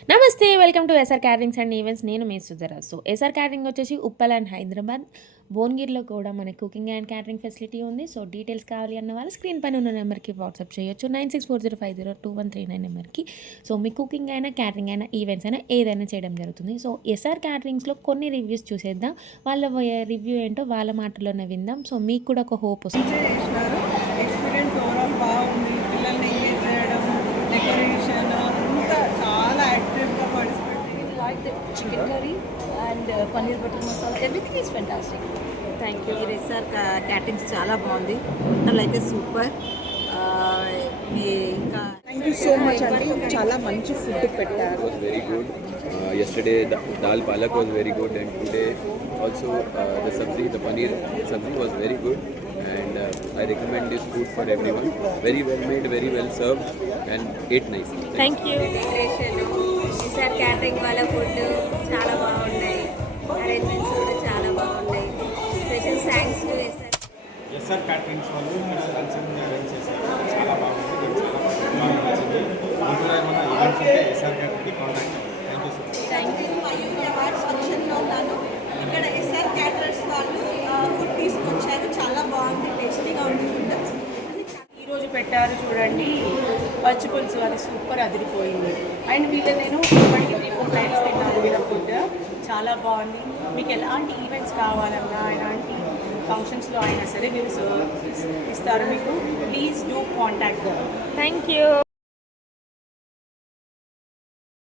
నమస్తే. Welcome to SR caterings and events. నేను మీ సుజరా. సో, ఎస్ఆర్ క్యాటరింగ్ వచ్చేసి ఉప్పల్ అండ్ హైదరాబాద్, భువనగిరిలో కూడా మనకి కుకింగ్ అండ్ క్యాటరింగ్ ఫెసిలిటీ ఉంది. సో, డీటెయిల్స్ కావాలి అన్న వాళ్ళు స్క్రీన్ పైన ఉన్న నెంబర్‌కి వాట్సాప్ చేయొచ్చు. 9640502139 నెంబర్‌కి. సో, మీ కుకింగ్ అయినా, క్యాటరింగ్ అయినా, ఈవెంట్స్ అయినా ఏదైనా చేయడం జరుగుతుంది. సో, ఎస్ఆర్ క్యాటరింగ్స్‌లో కొన్ని రివ్యూస్ చూసేద్దాం. వాళ్ళ రివ్యూ ఏంటో వాళ్ళ మాటల్లోనే విందాం. సో, మీకు కూడా ఒక హోప్ వస్తుంది. ఎక్స్పీరియన్స్ ఓవరాల్ బాగుంది. పిల్లల్ని ఎంగేజ్ చేయడం, డెకరేషన్ అంతా చాలా యాక్టివ్గా participate like the chicken curry and paneer butter masala. Everything is fantastic. Thank you. ఈ రెసార్ క్యాటరింగ్స్ చాలా బాగుంది. హోటల్ అయితే సూపర్. ఇంకా థ్యాంక్ యూ సో మచ్ అండి. చాలా మంచి ఫుడ్ పెట్టారు. Was very good. Yesterday the dal palak was very good, and today also the sabzi, the paneer sabzi was very good, and I recommend this food for everyone. Very well made, very well served, and ate nicely. Thank you. Decoration, ఈసారి catering వాళ్ళ food చాలా బాగున్నాయి. Arrangements కూడా చాలా బాగున్నాయి. Special thanks to SR caterings వాళ్ళు ఇక్కడ lunch arrange చేశారు. చాలా బాగుంది. చాలా బాగా నచ్చింది. మీకు కూడా ఏమైనా ఈవెంట్స్ ఉంటే ఎస్ఆర్ క్యాటరింగ్కి కాంటాక్ట్ అవ్వండి. Thank you so much. Awards ఫంక్షన్లో ఉన్నాను. ఇక్కడ ఎస్ఆర్ క్యాటరర్స్ వాళ్ళు ఫుడ్ తీసుకొచ్చారు. చాలా బాగుంది, టేస్టీగా ఉంది ఫుడ్. ఈరోజు పెట్టారు చూడండి, పచ్చి పులుసు, అది సూపర్ అదిరిపోయింది. అండ్ నేను ఇప్పటికీ 3-4 టైమ్స్ తిన్నాను వీళ్ళ ఫుడ్. చాలా బాగుంది. మీకు ఎలాంటి ఈవెంట్స్ కావాలన్నా, ఎలాంటి ఫంక్షన్స్లో అయినా సరే మీరు ఇస్తారు. మీకు please do contact. Thank you.